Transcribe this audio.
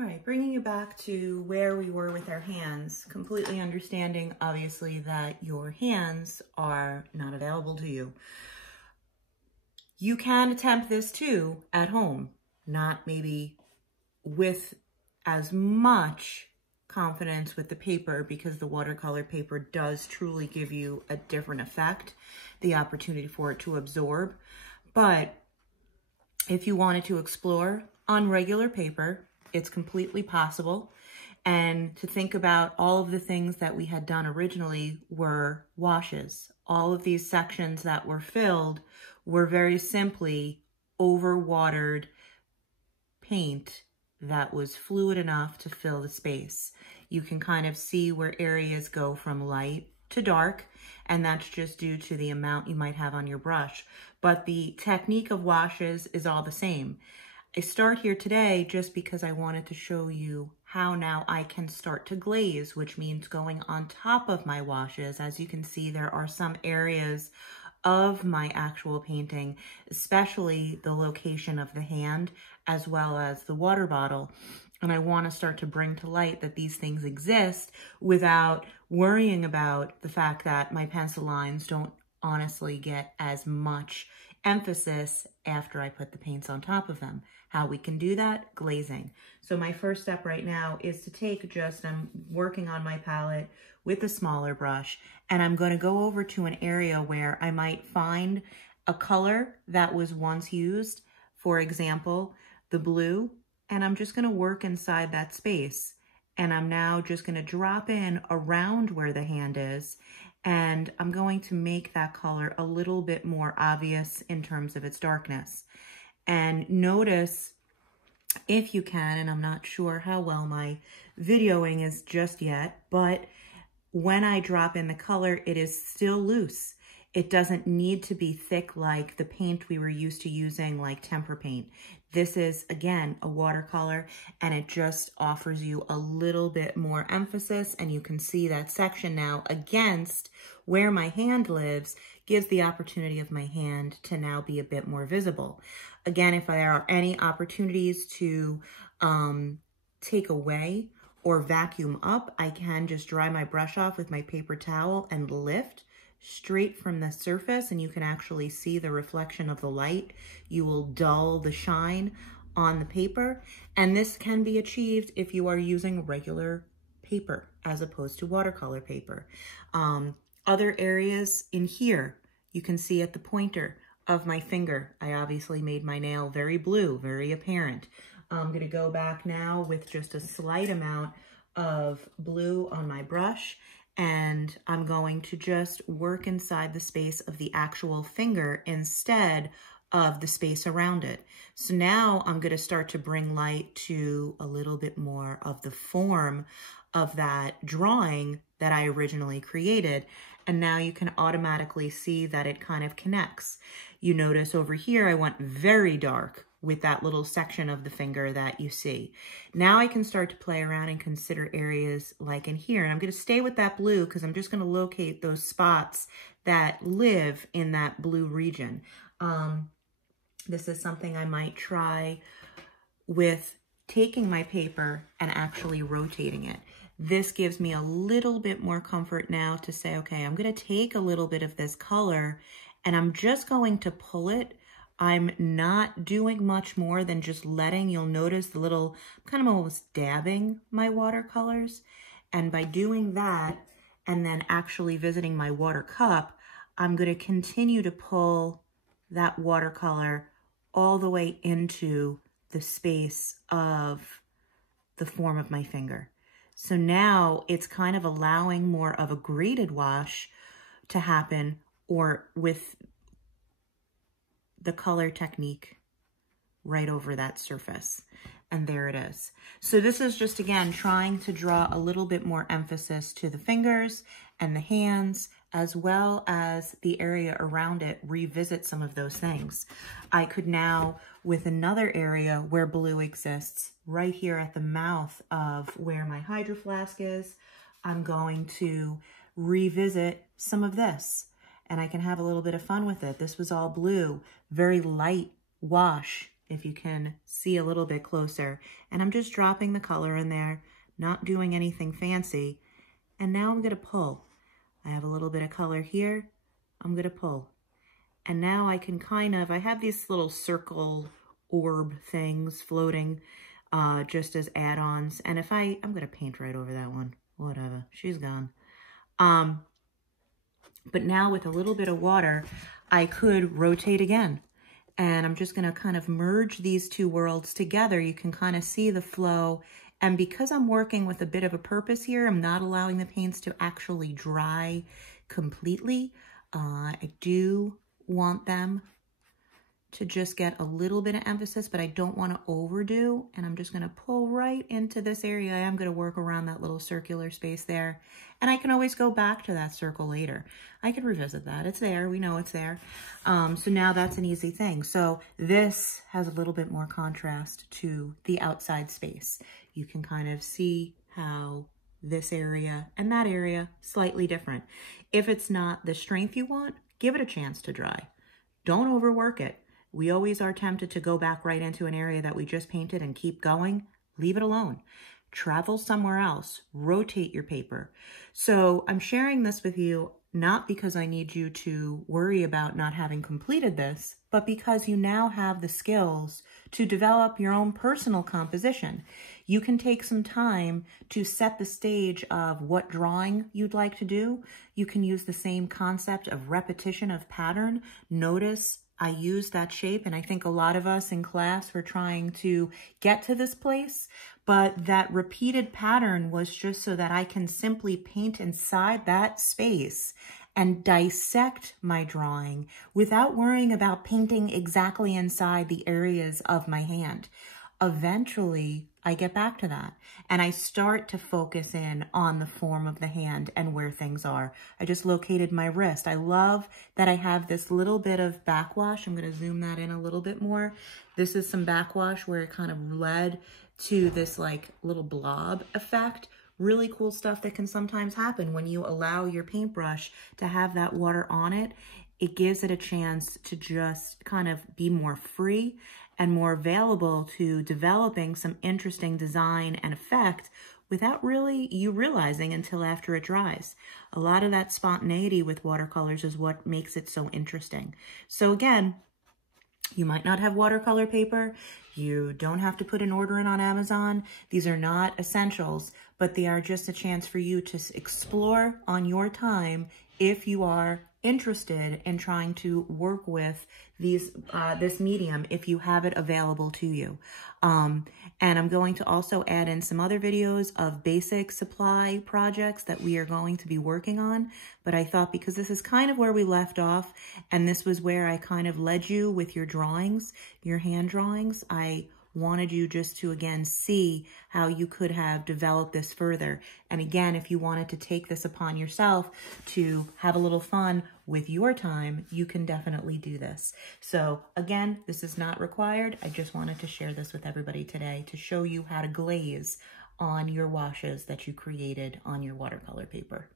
All right, bringing you back to where we were with our hands, completely understanding, obviously, that your hands are not available to you. You can attempt this too at home, not maybe with as much confidence with the paper, because the watercolor paper does truly give you a different effect, the opportunity for it to absorb. But if you wanted to explore on regular paper, it's completely possible. And to think about all of the things that we had done originally were washes. All of these sections that were filled were very simply overwatered paint that was fluid enough to fill the space. You can kind of see where areas go from light to dark, and that's just due to the amount you might have on your brush. But the technique of washes is all the same. I start here today just because I wanted to show you how now I can start to glaze, which means going on top of my washes. As you can see, there are some areas of my actual painting, especially the location of the hand, as well as the water bottle. And I want to start to bring to light that these things exist without worrying about the fact that my pencil lines don't honestly get as much emphasis after I put the paints on top of them. How we can do that? Glazing. So my first step right now is to take I'm working on my palette with a smaller brush, and I'm going to go over to an area where I might find a color that was once used, for example, the blue, and I'm just going to work inside that space. And I'm now just going to drop in around where the hand is, and I'm going to make that color a little bit more obvious in terms of its darkness. And notice, if you can, and I'm not sure how well my videoing is just yet, but when I drop in the color, it is still loose. It doesn't need to be thick like the paint we were used to using, like tempera paint. This is, again, a watercolor, and it just offers you a little bit more emphasis, and you can see that section now against where my hand lives gives the opportunity of my hand to now be a bit more visible. Again, if there are any opportunities to take away or vacuum up, I can just dry my brush off with my paper towel and lift straight from the surface, and you can actually see the reflection of the light. You will dull the shine on the paper, and this can be achieved if you are using regular paper as opposed to watercolor paper. Other areas in here, you can see at the pointer of my finger, I obviously made my nail very blue, very apparent. I'm going to go back now with just a slight amount of blue on my brush, and I'm going to just work inside the space of the actual finger instead of the space around it. So now I'm going to start to bring light to a little bit more of the form of that drawing that I originally created. And now you can automatically see that it kind of connects. You notice over here, I went very dark with that little section of the finger that you see. Now I can start to play around and consider areas like in here. And I'm going to stay with that blue because I'm just going to locate those spots that live in that blue region. This is something I might try with taking my paper and actually rotating it. This gives me a little bit more comfort now to say, okay, I'm going to take a little bit of this color and I'm just going to pull it. I'm not doing much more than just letting, you'll notice the little, kind of almost dabbing my watercolors. And by doing that and then actually visiting my water cup, I'm going to continue to pull that watercolor all the way into the space of the form of my finger. So now it's kind of allowing more of a graded wash to happen, or with the color technique right over that surface. And there it is. So this is just, again, trying to draw a little bit more emphasis to the fingers and the hands, as well as the area around it, revisit some of those things. I could now, with another area where blue exists, right here at the mouth of where my hydro flask is, I'm going to revisit some of this. And I can have a little bit of fun with it. This was all blue, very light wash if you can see a little bit closer. And I'm just dropping the color in there, not doing anything fancy. And now I'm gonna pull. I have a little bit of color here. I'm gonna pull. And now I can I have these little circle orb things floating just as add-ons. And if I'm gonna paint right over that one. Whatever, she's gone. But now with a little bit of water, I could rotate again. And I'm just gonna kind of merge these two worlds together. You can kind of see the flow. And because I'm working with a bit of a purpose here, I'm not allowing the paints to actually dry completely. I do want them to just get a little bit of emphasis, but I don't want to overdo. And I'm just going to pull right into this area. I am going to work around that little circular space there. And I can always go back to that circle later. I can revisit that. It's there. We know it's there. So now that's an easy thing. So this has a little bit more contrast to the outside space. You can kind of see how this area and that area slightly different. If it's not the strength you want, give it a chance to dry. Don't overwork it. We always are tempted to go back right into an area that we just painted and keep going. Leave it alone. Travel somewhere else. Rotate your paper. So I'm sharing this with you not because I need you to worry about not having completed this, but because you now have the skills to develop your own personal composition. You can take some time to set the stage of what drawing you'd like to do. You can use the same concept of repetition of pattern. Notice I use that shape, and I think a lot of us in class were trying to get to this place, but that repeated pattern was just so that I can simply paint inside that space and dissect my drawing without worrying about painting exactly inside the areas of my hand. Eventually, I get back to that and I start to focus in on the form of the hand and where things are. I just located my wrist. I love that I have this little bit of backwash. I'm going to zoom that in a little bit more. This is some backwash where it kind of led to this like little blob effect. Really cool stuff that can sometimes happen when you allow your paintbrush to have that water on it. It gives it a chance to just kind of be more free and more available to developing some interesting design and effect without really you realizing until after it dries. A lot of that spontaneity with watercolors is what makes it so interesting. So again, you might not have watercolor paper. You don't have to put an order in on Amazon. These are not essentials, but they are just a chance for you to explore on your time if you are interested in trying to work with this medium if you have it available to you. And I'm going to also add in some other videos of basic supply projects that we are going to be working on. But I thought because this is kind of where we left off, and this was where I kind of led you with your drawings, your hand drawings, I wanted you just to, again, see how you could have developed this further. And again, if you wanted to take this upon yourself to have a little fun with your time, you can definitely do this. So again, this is not required. I just wanted to share this with everybody today to show you how to glaze on your washes that you created on your watercolor paper.